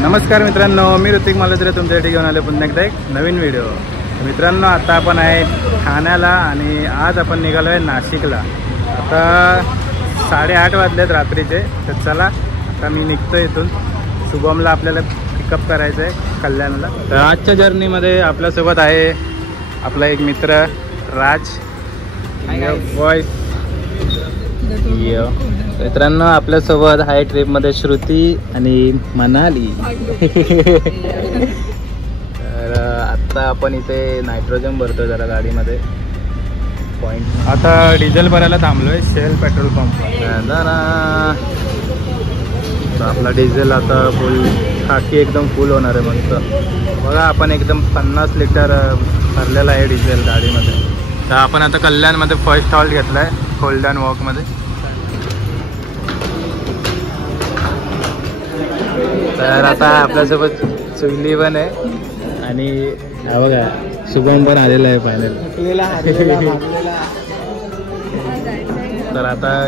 नमस्कार मित्रांनो, मी ऋतिक मालुसरे तुमच्यासाठी घेऊन आले पुन्हा एकदा एक नवीन व्हिडिओ. मित्रांनो, आता आपण आहे ठाण्याला आणि आज आपण निघालो आहे नाशिकला. आता 8:30 वाजलेत रात्रीचे. तर चला आता मी निघतो इथून. शुभमला आपल्याला पिकअप करायचं आहे कल्याणला. तर आजच्या जर्नीमध्ये आपल्यासोबत आहे आपला एक मित्र राज. बॉयज मित्रांनो, आपल्यासोबत हाय ट्रिपमध्ये श्रुती आणि मनाली. तर आता आपण इथे नायट्रोजन भरतो जरा गाडीमध्ये पॉईंट. आता डिझेल भरायला थांबलोय शेल पेट्रोल पंप. आपला डिझेल आता फुल, टाकी एकदम फुल होणार आहे मस्त. बघा, आपण एकदम 50 लिटर भरलेला आहे डिझेल गाडीमध्ये. तर आपण आता कल्याणमध्ये फर्स्ट हॉल्ट घेतला आहे गोल्डन वॉकमध्ये. तर आता आपल्यासोबत चुगली पण आहे आणि हा बघा शुभम पण आलेला आहे फायनल. तर आता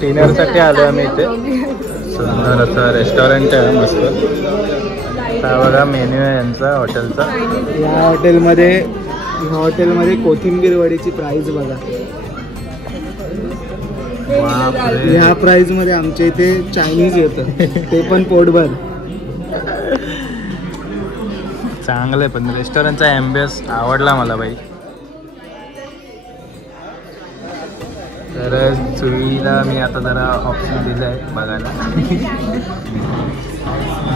डिनरसाठी आलो आम्ही इथे. सुंदर असं रेस्टॉरंट आहे मस्त. हा बघा मेन्यू आहे यांचा हॉटेलचा. या हॉटेलमध्ये कोथिंबीर वडीची प्राईस बघा. ह्या प्राईस मध्ये आमच्या इथे चायनीज येतं, ते पण पोटभर. चांगलं आहे, पण रेस्टॉरंटचा ॲम्बियन्स आवडला मला बाई. तर चुईला मी आता जरा ऑप्शन दिलं आहे बघायला.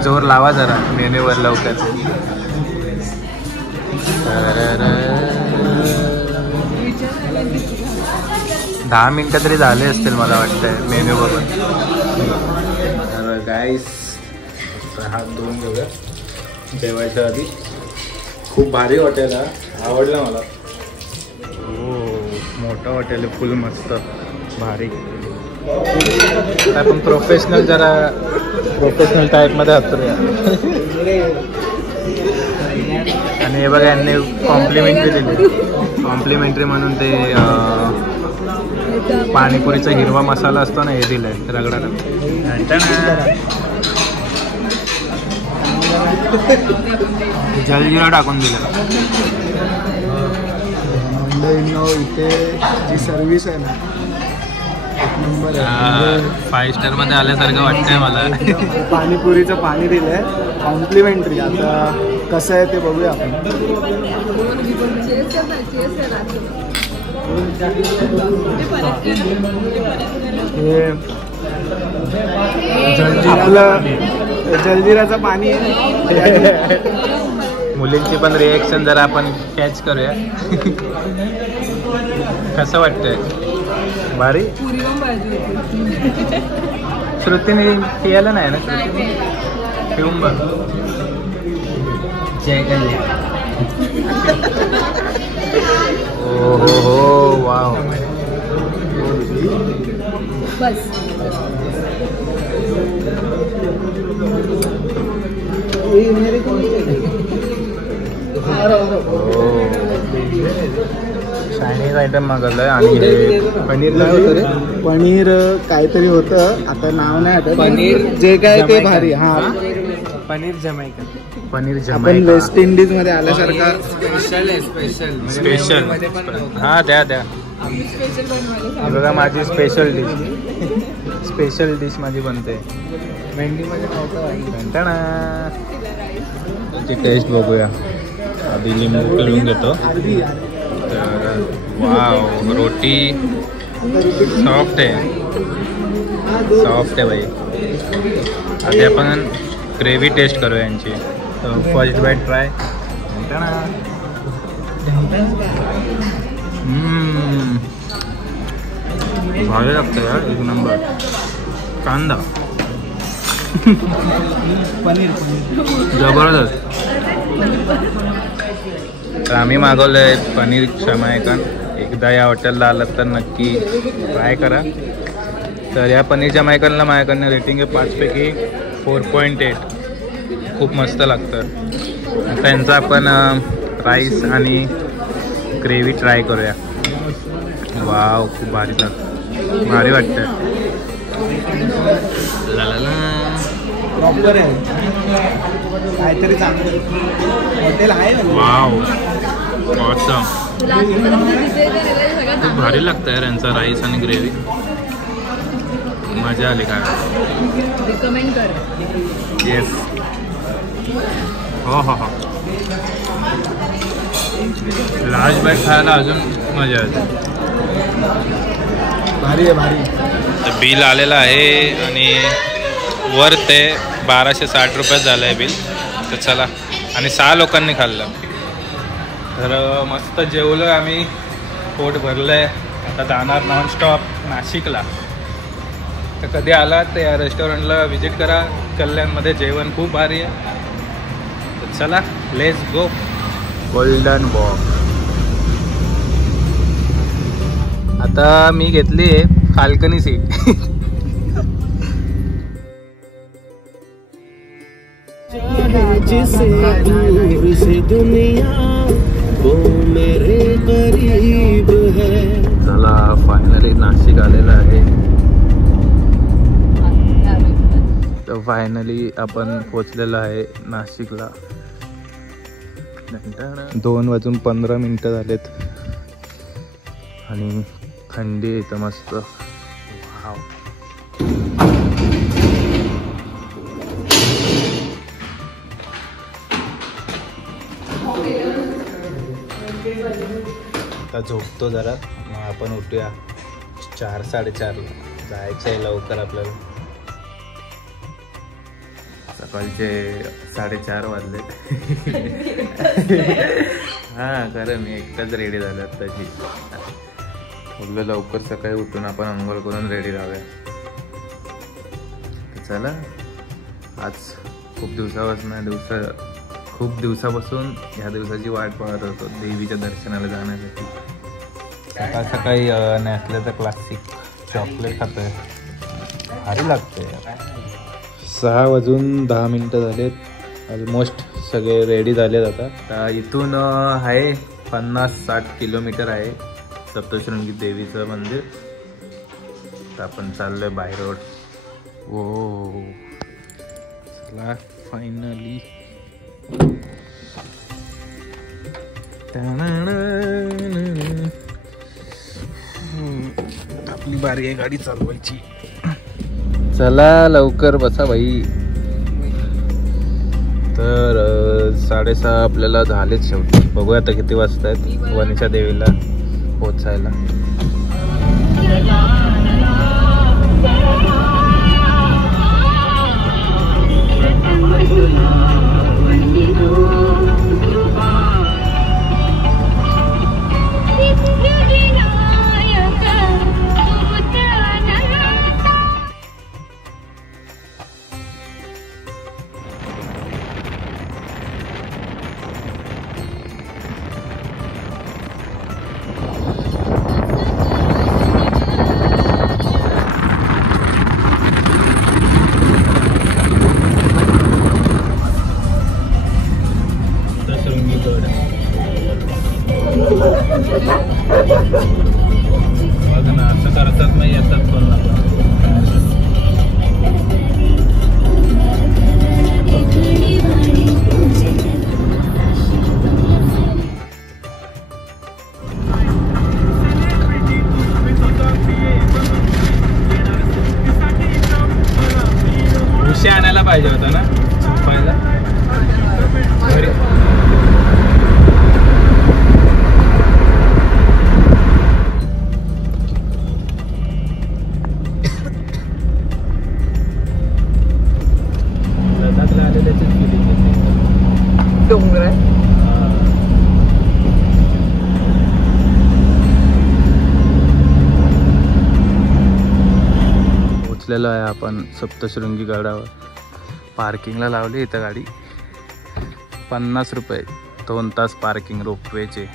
जोर लावा जरा मेन्यूवर लवकर. 10 मिनटं तरी झाले असतील मला वाटतंय मेन्यू बघून. तर गाईस हात धुवून घेऊया जेवायच्या आधी. खूप भारी हॉटेल आहे, आवडलं मला. हो, मोठं हॉटेल आहे, फुल मस्त भारी. आपण प्रोफेशनल टाईपमध्ये हातरूया. आणि हे बघा, यांनी कॉम्प्लिमेंटरी दिली. कॉम्प्लिमेंटरी म्हणून ते पाणीपुरीचा हिरवा मसाला असतो ना, हे दिलं आहे रगडाला. जलजिरा टाकून दिलं. इथे जी सर्व्हिस आहे ना, एक नंबर आहे. 5 स्टार मध्ये आल्यासारखं वाटतंय मला. पाणीपुरीचं पाणी दिलंय कॉम्प्लिमेंटरी. आता कसं आहे ते बघूया आपण. हे आपलं जलजिराचं पाणी आहे. मुलींची पण रिएक्शन जरा आपण कॅच करूया. कसं वाटतंय? भारी. श्रुतीने केलं नाही ना? पिऊन बघ. हो हो हो, वाव. बस. चायनीज आयटम मागवलंय. आणि पनीर काय होतं रे? पनीर काहीतरी होतं, आता नाव नाही आठवत. पनीर जे काय ते भारी. हा, पनीर जमैका. आपण वेस्ट इंडिज मध्ये आल्यासारखा स्पेशल. हा, द्या. बघा, माझी स्पेशल डिश माझी बनते. ती टेस्ट बघूया. आधी लिंबू पिळून घेतो. तर वाव, रोटी सॉफ्ट आहे भाई. आधी आपण ग्रेव्ही टेस्ट करूया यांची. तर फर्स्ट बाईट ट्राय. भारी लागतं यार, एक नंबर. कांदा पनीर जबरदस्त. तर आम्ही मागवलंय पनीर जमैका. एकदा या हॉटेलला आलात तर नक्की ट्राय करा. तर या पनीर जमैकाला माझ्याकडनं रेटिंग आहे 5 पैकी 4.8. खूप मस्त लागतं. त्यांचा आपण राईस आणि ग्रेव्ही ट्राय करूया. वाव, खूप भारी लागतं, भारी वाटतं. प्रॉपर आहे काहीतरी चांगलं हॉटेल आहे. Wow awesome. खूप भारी लागतं यार यांचा राईस आणि ग्रेव्ही. मजा आली काय. रिकमेंड कर. येस. हो हो हो. लार्ज बाईट खायला अजून मजा येते. भारी आहे भारी. तर बिल आलेलं आहे आणि वर ते 1260 रुपये झालं आहे बिल. तर चला. आणि 6 लोकांनी खाल्लं. तर मस्त जेवलं आम्ही. पोट भरलं आहे. आता जाणार नॉनस्टॉप नाशिकला. तर कधी आलात तर या रेस्टॉरंटला व्हिजिट करा. कल्याणमध्ये जेवण खूप भारी आहे. तर चला लेट्स गो. Golden walk. आता मी घेतली आहे फाल्कनी सीट. जिसे दूर से दुनिया वो मेरे करीब है. चला फायनली नाशिक आलेलं आहे. तर फायनली आपण पोचलेलो आहे नाशिकला. 2:15 झालेत आणि थंडी आहे इथं मस्त. वाव. आता झोपतो जरा. मग आपण उठूया 4-4:30ला. जायचं आहे लवकर आपल्याला. सकाळचे 4:30 वाजले. हां खरं मी एकटाच रेडी झालो आत्ताची. बोललो लवकर सकाळी उठून आपण अंघोळ करून रेडी राहूया. चला. आज खूप दिवसापासून ह्या दिवसाची वाट पाहत होतो देवीच्या दर्शनाला जाण्यासाठी. सकाळ सकाळी नॅसल्याचं क्लासिक चॉकलेट खातोय. भारी लागतंय. 6:10 झालेत. ऑलमोस्ट सगळे रेडी झालेत. आता इथून आहे 50-60 किलोमीटर आहे सप्तशृंगी देवीचं मंदिर. तर आपण चाललोय बाय रोड. ओ चला फायनली. आपली बारी आहे गाडी चालवायची. चला लवकर बसा भाई. तर 6:30 आपल्याला झालेच शेवटी. बघूया आता किती वाजता आहेत वणीच्या देवीला पोचायला. बघ ना असं करतात नाही येतात पण. उशी आणायला पाहिजे होता ना छुपायला. डोंगर आहे. पोचलेलो आहे आपण सप्तशृंगी गडावर. पार्किंगला लावली इथं गाडी. 50 रुपये 2 तास पार्किंग रोपवेचे.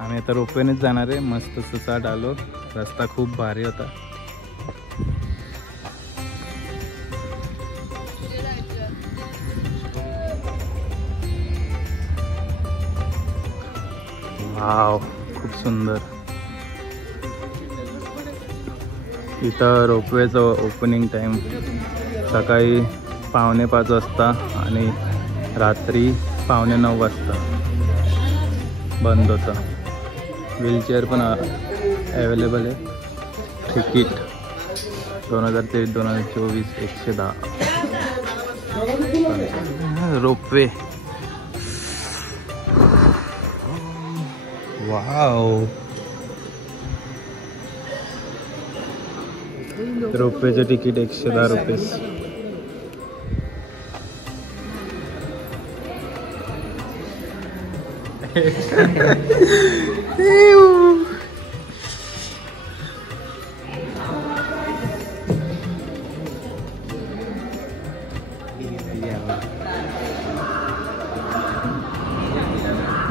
आम्ही आता रोपवेनेच जाणार आहे. मस्त सुसाट आलो. रस्ता खूप भारी होता. वाव खूप सुंदर. इथं रोपवेचं ओपनिंग टाईम सकाळी 5:45 वाजता आणि रात्री 9:45 वाजता बंद होतं. व्हीलचेअर पण अवेलेबल आहे. तिकीट 2023-2024 110. रोपवे. वाव, रोपवेचे तिकीट 110 रुपये.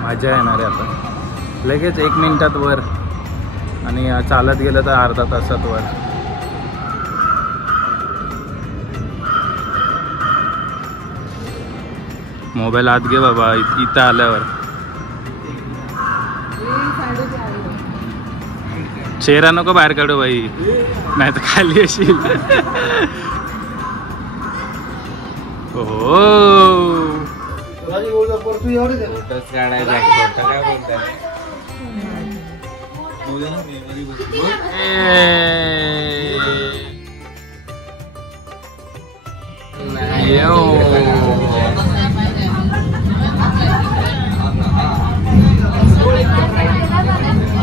मजा येणार आहे आता. लगेच 1 मिनिटात वर आणि चालत गेलं तर अर्धा तासात वर. मोबाईल आत घे बाबा इथं आल्यावर. चेहरा नको बाहेर काढू बाई, नाही तर खाली येशील.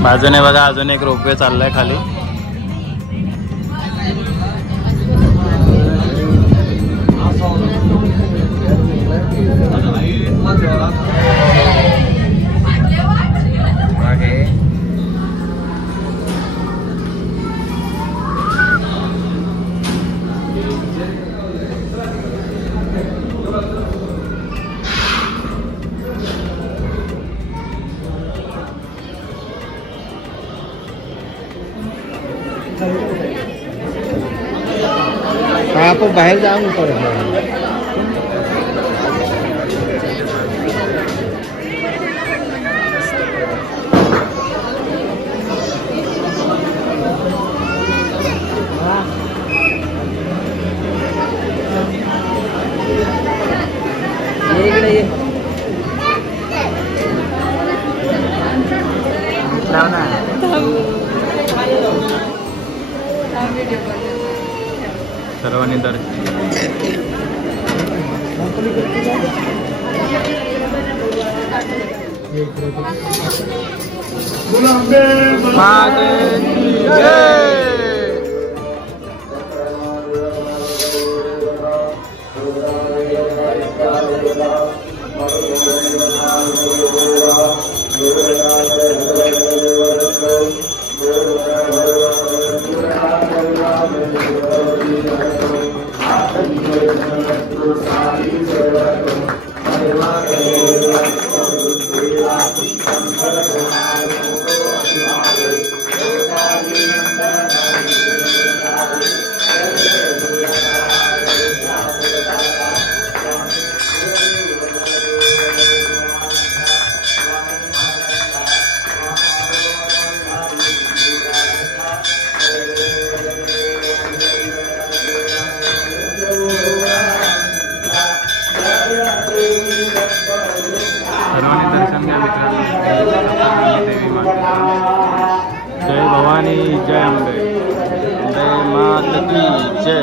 बाजूने बघा अजून एक रोपवे चाललाय खाली. हा आपण बाहेर जाऊन परत. सर्वांनी दर्शन घ्या मित्रांनो. देवी माता जय भवानी, जय अंबे, जय माता की जय.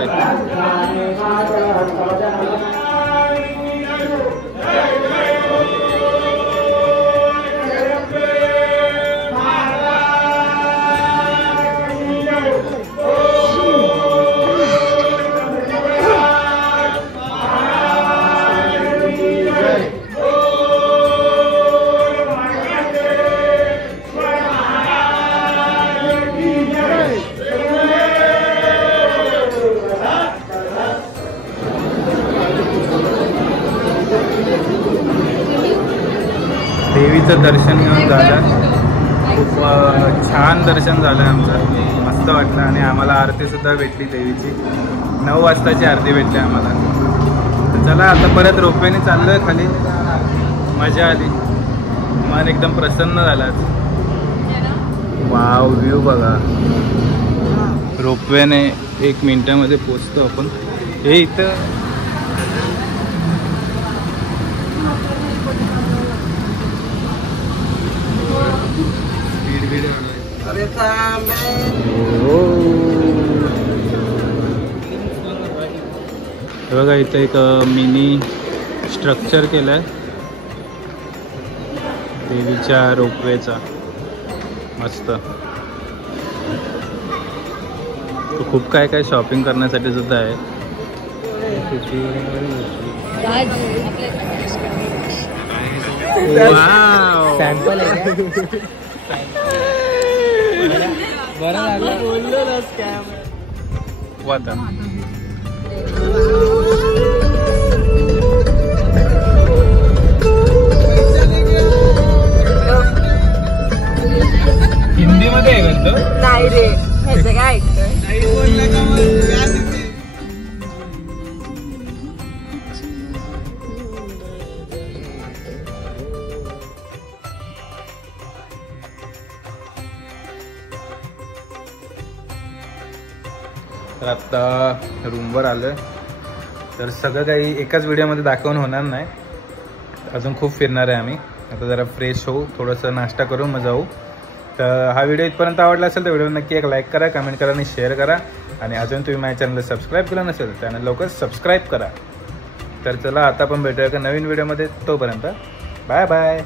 देवीचं दर्शन घेऊन झालं. खूप छान दर्शन झालं आमचं, मस्त वाटलं. आणि आम्हाला आरतीसुद्धा भेटली देवीची. 9 वाजताची आरती भेटली आम्हाला. तर चला आता परत रोपवेने चाललो आहे खाली. मजा आली, मन एकदम प्रसन्न झालं. वाव, व्ह्यू बघा. रोपवेने 1 मिनिटामध्ये पोचतो आपण. हे इथं बघा इथं एक मिनी स्ट्रक्चर केलं आहे देवीच्या रोपवेचा, मस्त. खूप काय काय शॉपिंग करण्यासाठी सुद्धा आहे. सॅम्पल आहे बरं लागलं बोललो ना स्कॅम वाता. हिंदीमध्ये आहे का तो? नाही रे, ह्याचं काय ऐकतोय? तर आत्ता रूमवर आलं. तर सगळं काही एकाच व्हिडिओमध्ये दाखवून होणार नाही, अजून खूप फिरणार आहे आम्ही. आता जरा फ्रेश होऊ, थोडंसं नाश्ता करू, मग जाऊ. तर हा व्हिडिओ इथपर्यंत आवडला असेल तर व्हिडिओ नक्की एक लाईक करा, कमेंट करा आणि शेअर करा. आणि अजून तुम्ही माझ्या चॅनलला सबस्क्राईब केलं नसेल चॅनल लवकर सबस्क्राईब करा. तर चला आता पण भेटूया का नवीन व्हिडिओमध्ये. तोपर्यंत बाय बाय.